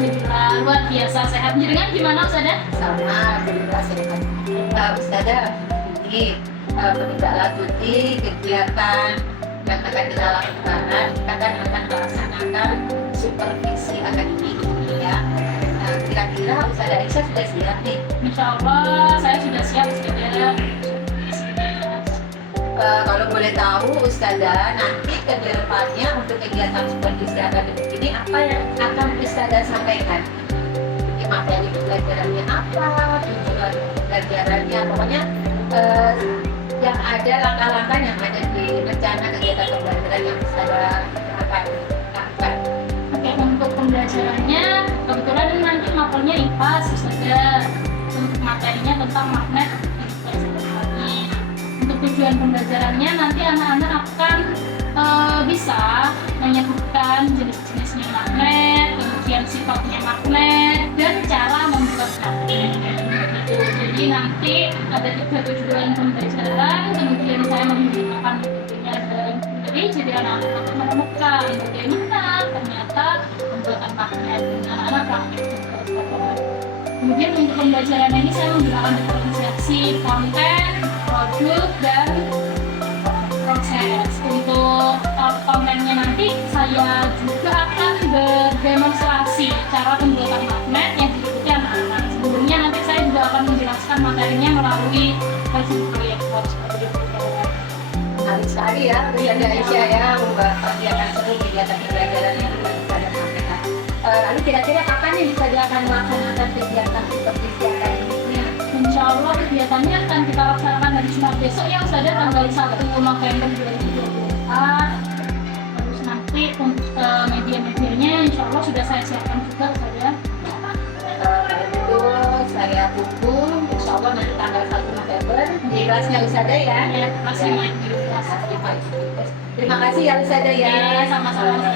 Alhamdulillah luar biasa sehat. Jenengan gimana Ustazah? Sama alhamdulillah sehat. Ustazah, ini menindaklanjuti kegiatan yang akan kita lakukan, kita akan melaksanakan supervisi akademik ya. Kira-kira Ustazah Aisyah sudah siap nih? Insya Allah saya sudah siap Ustazah. Kalau boleh tahu Ustazah, nanti ke depannya untuk kegiatan supervisi akademik ini apa yang akan Ustazah sampaikan? Jadi materi pelajarannya apa, tujuan pelajarannya, pokoknya yang ada langkah-langkah yang ada di rencana kegiatan pembelajaran yang Ustazah akan lakukan. Oke, untuk pembelajarannya kebetulan nanti mapelnya IPA Ustazah. Untuk materinya tentang magnet. Untuk tujuan pembelajarannya nanti anak-anak akan bisa menyebutkan jenis-jenisnya magnet, kemudian sifatnya magnet, dan cara membuat magnet. Jadi nanti ada 3 tujuan pembelajaran, kemudian saya menggunakan metodenya dari jadi anak-anak menemukan bagaimana ternyata pembuatan magnet dan anak-anak praktik. Kemudian untuk pembelajaran ini saya menggunakan diferensiasi konten, produk, dan proses. Untuk kontennya nanti saya juga akan berdemonstrasi cara pembuatan magnet yang diikuti anak-anak. Sebelumnya nanti saya juga akan menjelaskan materinya melalui hasil proyek seperti itu. Menarik sekali ya, Ustazah Aisyah ya, pasti akan seru kegiatan pembelajaran yang akan Ustazah sampaikan. Lalu kira-kira kapan nih Ustazah akan melaksanakan kegiatan supervisi akademiknya? Insya Allah kegiatannya akan kita laksanakan hari Jumat besok ya Ustazah, tanggal 1 November 2024. Terus nanti untuk media-medianya Insya Allah sudah saya siapkan juga Ustazah. Itu saya tunggu Insya Allah nanti tanggal 1 November di kelasnya Ustazah ya. Ya, masih main di kelas. Terima kasih ya Ustazah ya. Ya, sama-sama.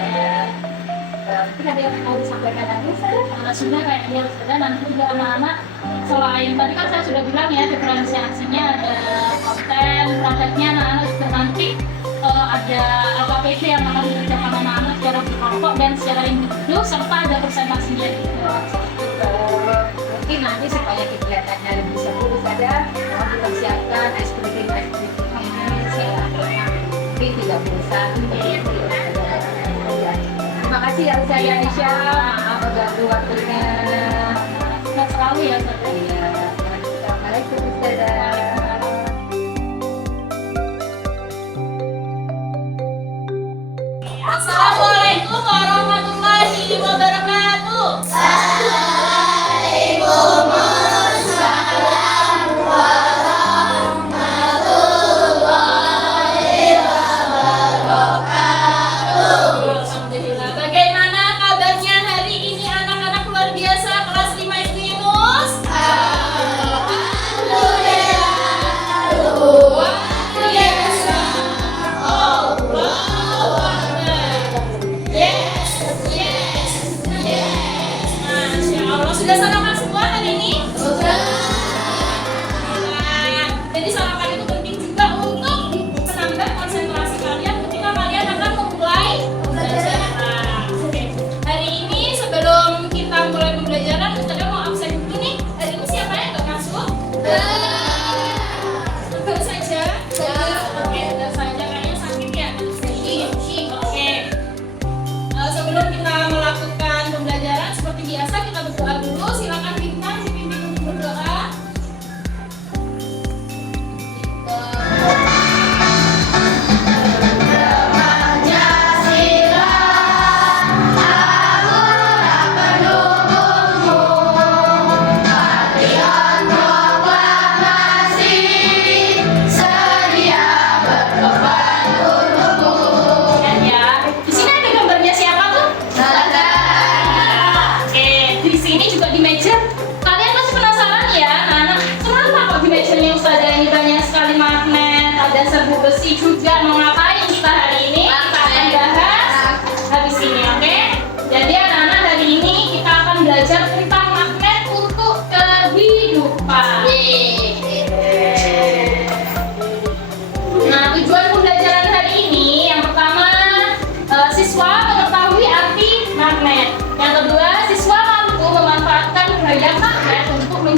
Mungkin ada yang mau disampaikan lagi Ustazah? Sudah kayaknya Ustazah, nanti juga anak-anak selain tadi kan saya sudah bilang ya diferensiasinya ada konten, produknya anak-anak juga nanti ada LKPD yang akan dikerjakan anak-anak secara berkelompok dan secara individu serta ada presentasinya juga. Mungkin nanti supaya kegiatannya lebih seru Ustazah, mohon dipersiapkan ice cream ini saya mungkin tidak bosan seperti itu. Terima kasih ya Ustazah Aisyah, maaf mengganggu waktunya. Senang sekali ya Ustazah. Iya. Assalamualaikum Ustazah. Assalamualaikum warahmatullahi wabarakatuh. Alhamdulillah. Bagaimana kabarnya hari ini anak-anak luar biasa kelas 5 SD Yunus? Luar biasa.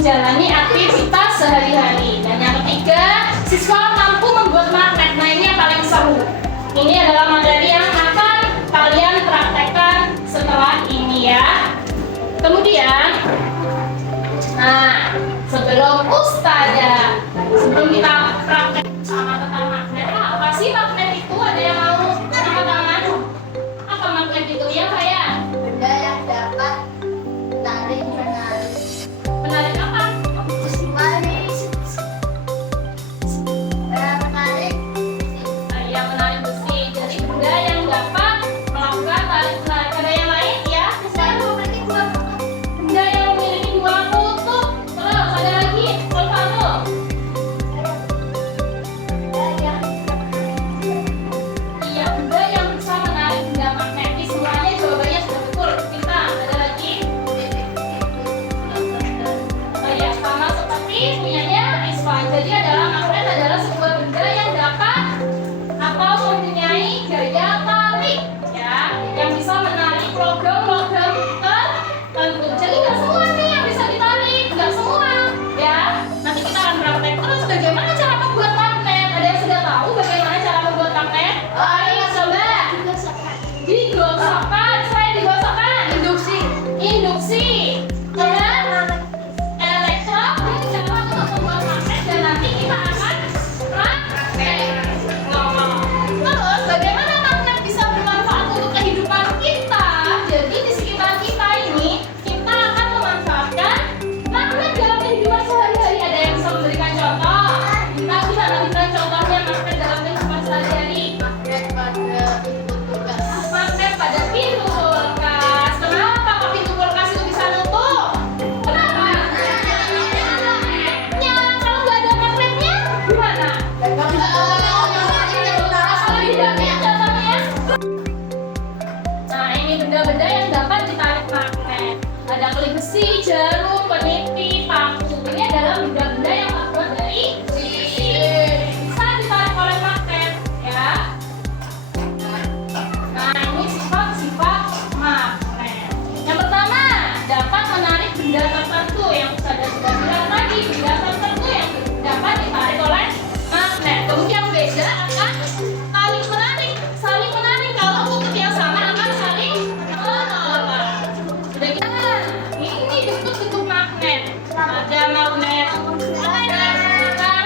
menjalani aktivitas sehari-hari. Dan yang ketiga, siswa mampu membuat magnet. Nah, ini yang paling seru. Ini adalah materi yang akan kalian praktekkan setelah ini ya. Kemudian, nah, sebelum kita praktek sama tentang magnet, apa sih magnet itu? Ada yang mau angkat tangan? Apa magnet itu ya, kayak? Benda yang dapat menarik Menarik apa? Ya, menarik besi. Jadi benda yang dapat melakukan tarik-menarik. Ada yang lain ya? Benda yang memiliki dua kutub. Terus ada lagi, Volcano. Iya, benda yang bisa menarik benda magnetis. Semuanya jawabannya sudah betul. Kita ada lagi. Ya, sama seperti punyanya Riswa. Jadi magnet adalah sebuah benda yang dapat atau mempunyai gaya tarik ya, yang bisa menarik logam-logam tertentu. Jadi nggak semua nih yang bisa ditarik, nggak semua ya. Nanti kita akan praktek terus bagaimana cara membuat magnet. Ada yang sudah tahu bagaimana cara membuat magnet? Ayo coba digosokkan. Saya digosokkan. Induksi. Dan elektro cara untuk membuat magnet, dan nanti kita akan praktek. Terus bagaimana magnet bisa bermanfaat untuk kehidupan kita? Jadi di sekitar kita ini kita akan memanfaatkan magnet dalam kehidupan sehari-hari. Ada yang bisa memberikan contoh? Kita bisa memberikan contohnya magnet dalam kehidupan sehari-hari. Magnet pada pintu kulkas. Kenapa kok pintu kulkas itu bisa nutup? Kenapa? Ya, kalau nggak ada magnetnya gimana? Nah, ini benda-benda yang dapat ditarik magnet. Ada klip besi, jarum, peniti, paku. Ini adalah benda-benda yang terbuat dari besi. Bisa ditarik oleh magnet, ya. Nah, ini sifat-sifat magnet. Yang pertama, dapat menarik benda tertentu. Yang sudah bilang tadi, benda tertentu yang dapat ditarik oleh magnet. Kemudian beda akan saling menarik. Kalau kutub yang sama akan saling menolak. Sudah kita, ini bentuk-bentuk magnet. Ada magnet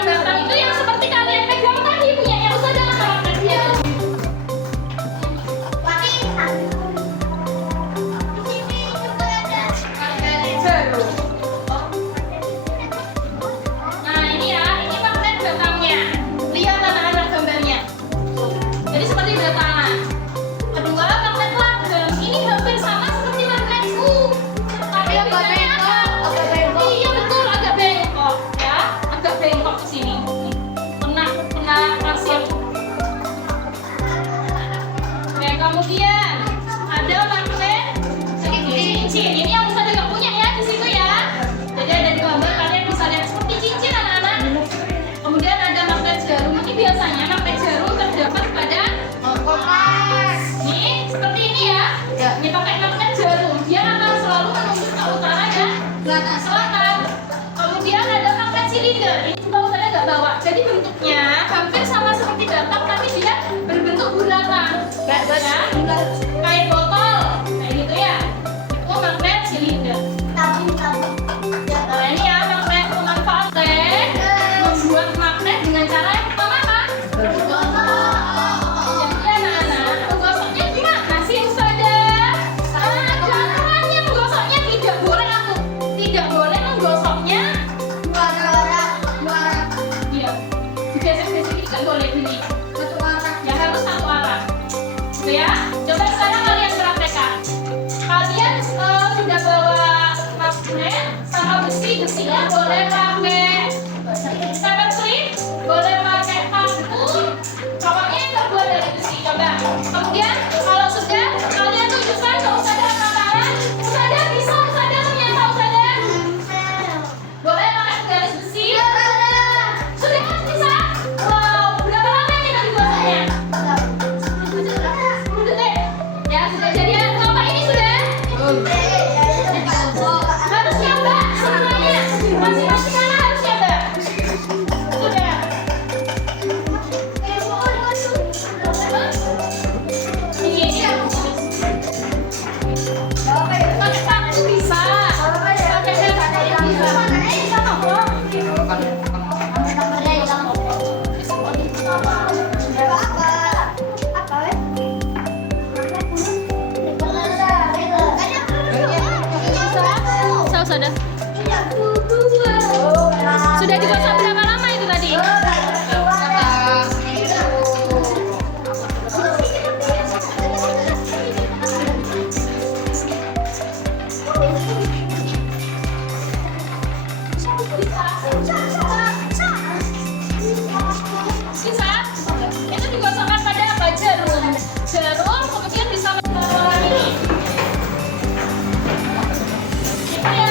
batang itu yang seperti kalian pegang tadi, punya yang sudah magnet dia. Nah, ini ya, ini magnet batangnya. Lihat anak-anak gambarnya. Jadi seperti batangan. Kedua, magnet lagam. Ini hampir sama seperti magnet U. Tapi bedanya apa? Iya betul, agak bengkok ya. Agak bengkok ke sini. Kena pasir. Oke, kemudian ada magnet cincin. Ini yang bisa nggak punya ya di situ ya. Jadi ada di gambar, kalian bisa lihat seperti cincin anak-anak. Kemudian ada magnet jarum. Ini biasanya magnet jarum terdapat pada kompas. Nih, seperti ini ya. Ini pakai magnet jarum. Dia akan selalu menunjuk ke utara dan selatan. Kemudian ada magnet silinder. Ini juga utara nggak bawa. Jadi bentuknya hampir sama seperti batang, tapi dia berbentuk bulatan. Ya, kayak botol, kayak gitu ya. Itu magnet silinder. Nah, ini ya magnet pemanfaatnya membuat magnet dengan cara yang pertama apa? Jadi anak-anak, menggosoknya gimana sih Ustazah? Caranya menggosoknya tidak boleh menggosoknya. Iya, digesek-gesek ini kan boleh gini. Ya harus satu arah. Gitu ya. Coba sekarang kalian praktekkan. Kalian sudah bawa magnet sama besinya boleh pakai stepper strip, boleh pakai paku, pokoknya yang terbuat dari besi. Coba. Kemudian kalau sudah, kalian tunjukkan ke Ustazah tangan. Ustazah bisa, Ustazah ternyata Ustazah. Boleh pakai garis besi. Sudah bisa. Wow, berapa lama ini tadi gosoknya? 10 detik. Sudah digosok berapa lama itu tadi? Bisa? Itu digosokkan pada apa? Jarum. Jarum kemudian bisa membawa ini. Itu ya.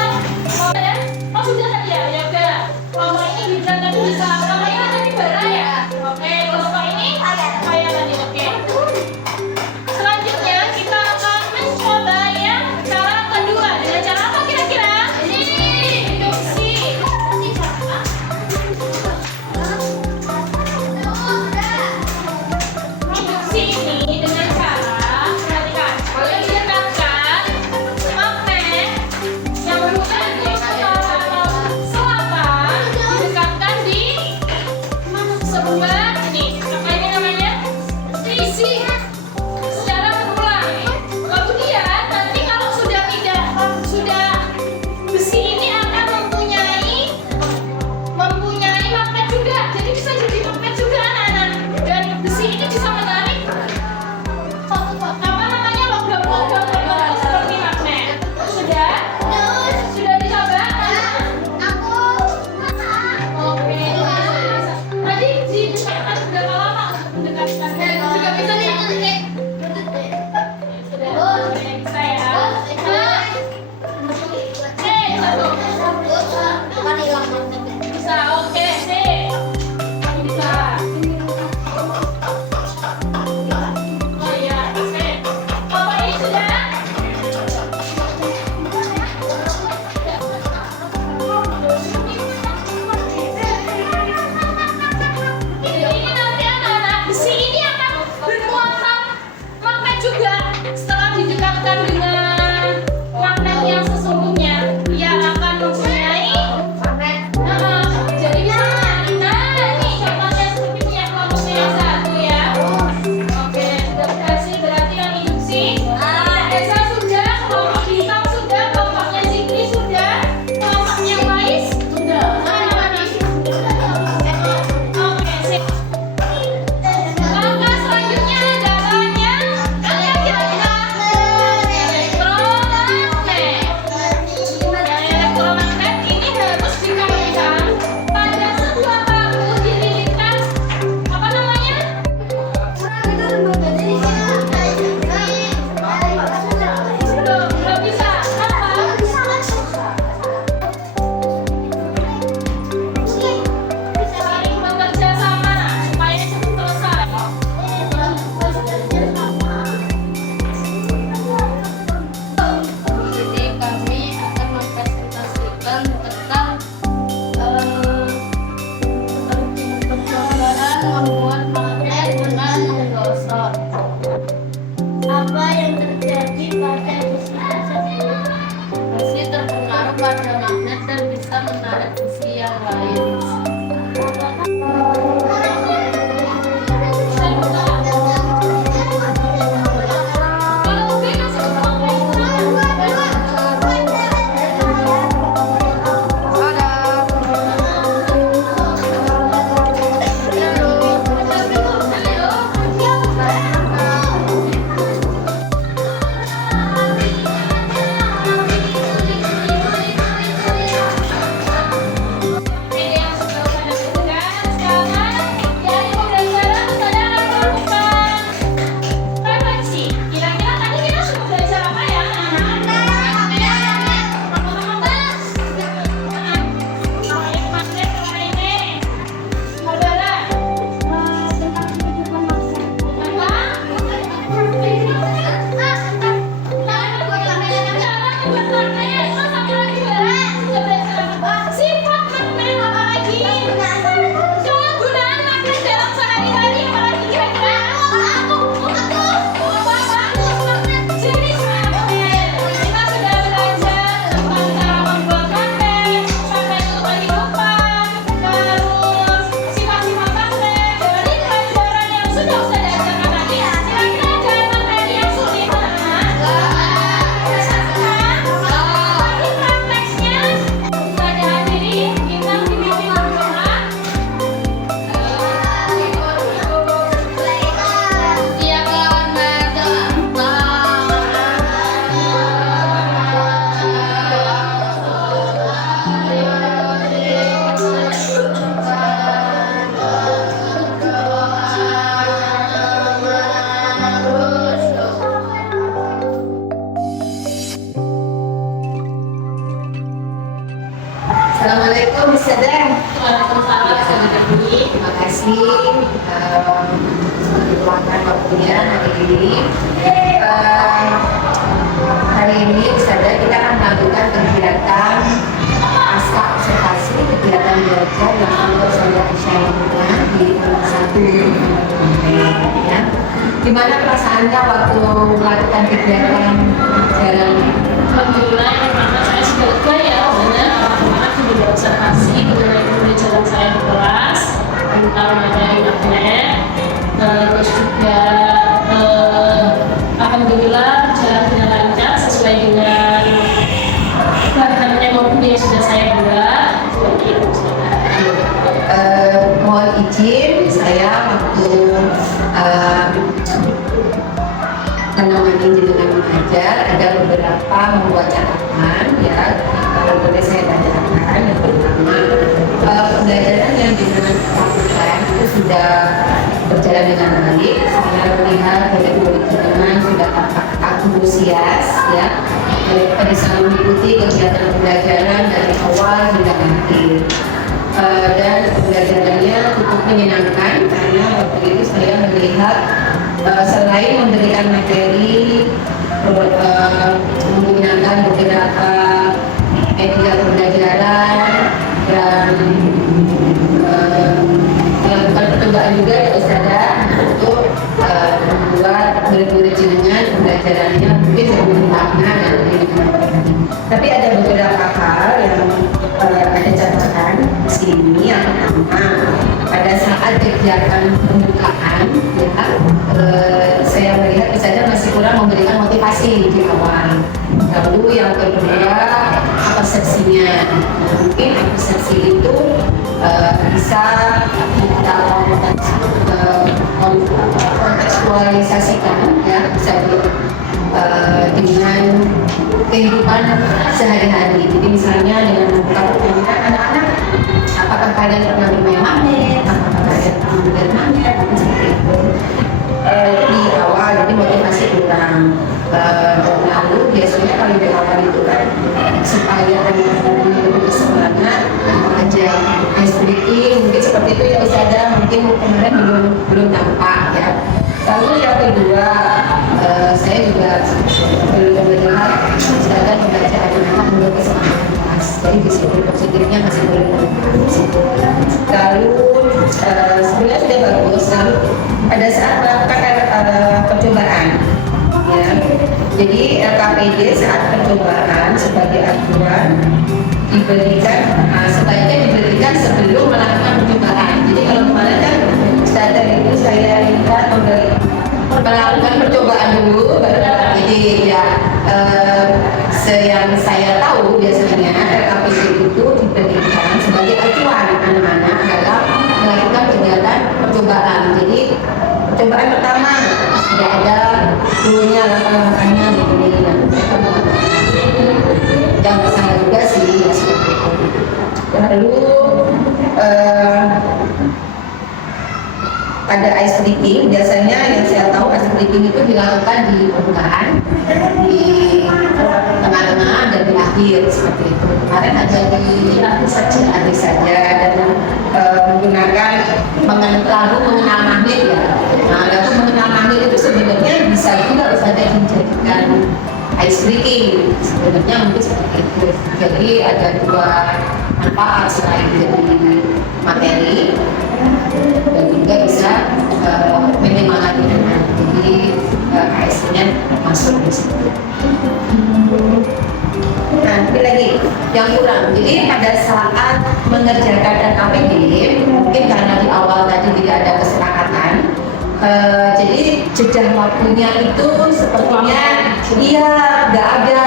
Oh ya? Oh sudah tadi ya? Ya udah. Kalau ini Gibran tadi bisa. Kalau ini tadi Bara ya? Oke. Kalau ini saya tadi. Oke. Selanjutnya kita akan mencoba yang cara kedua. Dengan cara apa kira-kira? Induksi. Induksi ini dengan cara perhatikan, menggunakan magnet yang berhubungan di utara atau selatan didekatkan di sebuah ini. Apa ini namanya? Isi secara berulang. Kemudian nanti kalau sudah tidak besi ini akan mempunyai magnet juga. Jadi bisa jadi magnet juga anak-anak. Dan besi ini bisa menarik apa namanya logam-logam tertentu seperti magnet. Sudah dicoba? Oke. Tadi didekatkan berapa lama untuk mendekatkan? Juga bisa nih. kasih meluangkan waktunya hari ini. Hari ini Ustazah kita akan melakukan kegiatan pasca observasi, kegiatan belajar yang akan Ustazah Aisyah di satu ya. Gimana perasaannya waktu melakukan kegiatan jalan? Alhamdulillah, karena saya sudah lega ya, benar. Anak-anak sudah berobservasi mengenai jalan saya di kelas tentang materi magnet. Terus juga alhamdulillah jalan dengan lancar sesuai dengan bahannya maupun yang sudah saya buat. Seperti itu. Mohon izin saya waktu menemani jenengan mengajar ada beberapa membuat catatan ya, kalau boleh saya bacakan. Yang pertama, pembelajaran yang jenengan lakukan itu sudah berjalan dengan baik. Saya melihat dari murid jenengan sudah tampak antusias ya, bisa mengikuti kegiatan pembelajaran dari awal hingga akhir. Dan pembelajarannya cukup menyenangkan karena waktu itu saya melihat selain memberikan materi menggunakan beberapa media pembelajaran dan melakukan percobaan juga ya Ustazah untuk membuat murid-murid jenengan pembelajarannya mungkin lebih makna dan lebih. Tapi ada beberapa hal yang ada catatan di sini. Yang pertama, pada saat kegiatan pembukaan ya, saya melihat Ustazah masih kurang memberikan motivasi di awal. Lalu yang kedua, persepsinya. Mungkin persepsi itu bisa kita kontekstualisasikan ya, bisa dengan kehidupan sehari-hari. Jadi misalnya dengan membuka pertanyaan anak-anak, apakah kalian pernah bermain magnet, apakah kalian pernah bermain magnet, seperti itu. Itu di awal, jadi motivasi kurang. Lalu biasanya kalau di awal itu kan supaya anak-anak lebih bersemangat, aja ice breaking, mungkin seperti itu ya Ustazah, mungkin kemarin belum tampak ya. Lalu yang kedua, saya juga belum melihat Ustazah membaca anak-anak belum kesemangat kelas, jadi disiplin positifnya masih belum. Lalu sebenarnya sudah bagus. Lalu pada saat melakukan percobaan ya, jadi LKPD saat percobaan sebagai acuan diberikan, sebaiknya diberikan sebelum melakukan percobaan. Jadi kalau kemarin kan standar itu saya lihat melakukan percobaan dulu baru LKPD ya. Yang saya tahu biasanya LKPD itu diberikan sebagai acuan anak-anak dalam melakukan kegiatan percobaan. Jadi percobaan pertama sudah ada dulunya langkah-langkahnya begini dan yang salah juga sih ya, seperti itu. Lalu pada ice breaking, biasanya yang saya tahu ice breaking itu dilakukan di permukaan, di tengah-tengah dan di akhir seperti itu. Kemarin ada di akhir saja dan menggunakan lalu mengenal magnet ya. Nah, lalu mengenal magnet itu sebenarnya bisa juga Ustazah dijadikan ice breaking. Sebenarnya mungkin seperti itu. Jadi ada dua manfaat selain jadi materi dan juga bisa menyemangati anak. Jadi ice-nya masuk di situ. Nah, ini lagi yang kurang. Jadi pada saat mengerjakan LKPD, mungkin karena di awal tadi tidak ada kesepakatan, jadi jeda waktunya itu sepertinya iya nggak ada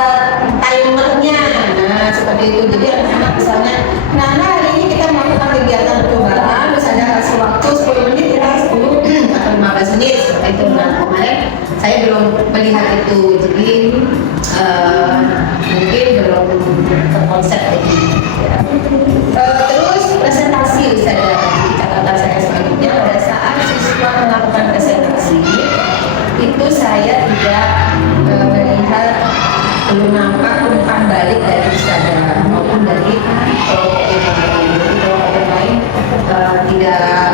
timernya. Nah seperti itu. Jadi anak-anak misalnya, nah hari ini kita melakukan kegiatan percobaan, terus ada kasih waktu 10 menit, kita 10 atau 15 menit seperti itu. Nah kemarin saya belum melihat itu, jadi mungkin belum terkonsep ya. Terus presentasi Ustazah, catatan saya selanjutnya pada saat siswa melakukan presentasi itu saya tidak melihat, belum nampak umpan balik dari Ustazah maupun dari kelompok yang lain. Kelompok yang lain tidak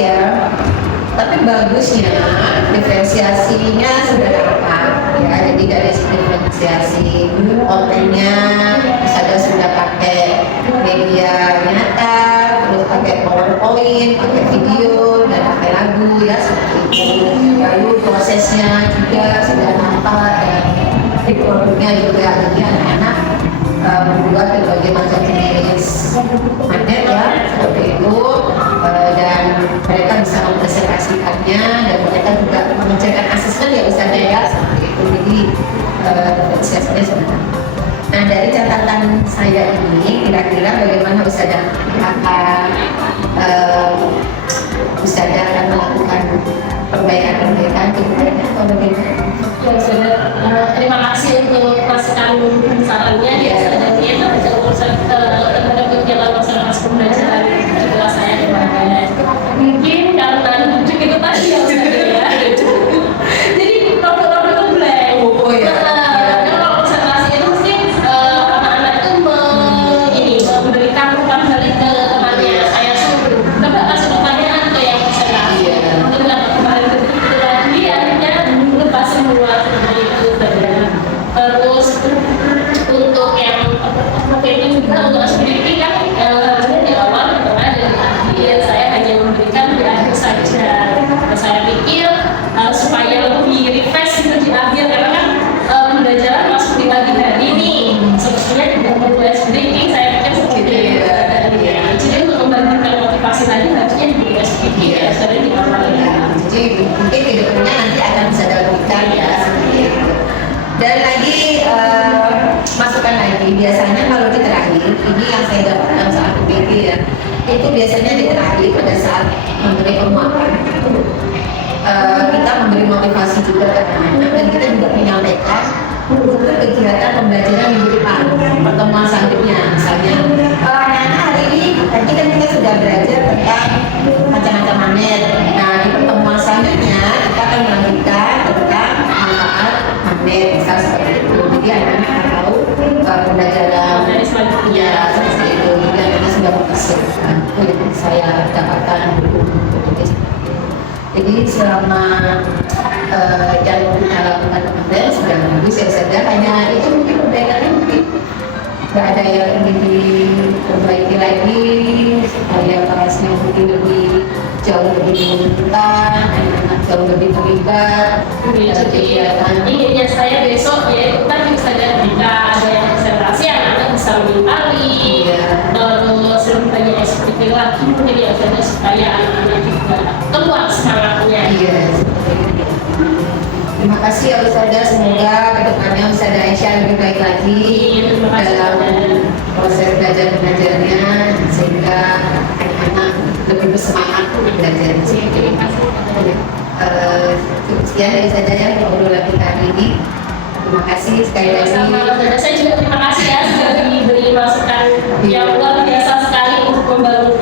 ya. Tapi bagusnya diferensiasinya sudah dapat ya. Jadi dari segi diferensiasi kontennya misalnya sudah pakai media nyata, terus pakai PowerPoint, pakai video dan pakai lagu ya seperti itu. Lalu prosesnya juga sudah nampak dan produknya juga, jadi anak-anak membuat berbagai macam jenis magnet ya seperti itu, dan mereka bisa mempresentasikannya dan mereka juga mengerjakan asesmen ya bisa ya seperti itu. Jadi prosesnya sebenarnya. Nah, dari catatan saya ini kira-kira bagaimana Ustazah akan melakukan perbaikan-perbaikan atau bagaimana? Ya, sudah. Terima kasih untuk masukan sarannya. Iya. Dan itu terhadap kegiatan masyarakat pembelajaran juga saya sebagai mungkin karena itu tadi ya Ustaz ya. Jadi problem itu blank. Oh ya. Kalau konsentrasi itu mesti anak-anak itu memberikan umpan balik ke temannya. Saya suruh coba kasih pertanyaan ke yang konsentrasi. Untuk dapat kembali ke itu lagi akhirnya lepas semua seperti itu saja. Terus untuk yang ini juga untuk speaking kan harusnya di awal, di tengah dan di akhir saya hanya memberikan di akhir saja. Saya pikir supaya lebih refresh gitu di akhir karena kan pembelajaran masuk di pagi hari ini sebetulnya tidak perlu speaking, saya pikir seperti itu. Jadi untuk membangkitkan motivasi tadi harusnya di speaking ya, sudah di awal. Jadi mungkin kedepannya nanti akan bisa dilakukan ya seperti itu. Dan lagi masukan lagi, biasanya kalau di terakhir ini yang saya dapatkan saat PPT ya, itu biasanya di terakhir pada saat memberi penguatan kita memberi motivasi juga ke anak-anak dan kita juga menyampaikan untuk kegiatan pembelajaran minggu depan, pertemuan selanjutnya misalnya anak-anak hari ini tadi kan kita sudah belajar tentang macam-macam magnet. Nah, di pertemuan selanjutnya kita akan melanjutkan tentang manfaat magnet misal seperti itu. Jadi anak-anak tahu pembelajaran ya seperti itu. Jadi anak-anak sudah mempersiapkan. Itu yang saya dapatkan. Jadi selama yang kita lakukan kemarin sudah bagus ya saja, hanya itu mungkin perbaikannya mungkin nggak ada yang ingin diperbaiki lagi supaya kelasnya mungkin jauh lebih menentukan, jauh lebih terlibat. Jadi inginnya saya besok ya tadi saja jika ada yang konsentrasi anak-anak bisa mengintali, terus lebih banyak SPT lagi mungkin ya supaya anak-anak juga keluar semangatnya. Iya. Terima kasih ya Ustazah, semoga kedepannya Ustazah Aisyah lebih baik lagi dalam proses belajar mengajarnya sehingga anak-anak lebih bersemangat belajar. Terima kasih. Sekian dari saya yang obrolan kita hari ini. Terima kasih sekali lagi. Saya juga terima kasih ya sudah diberi masukan yang luar biasa sekali untuk membangun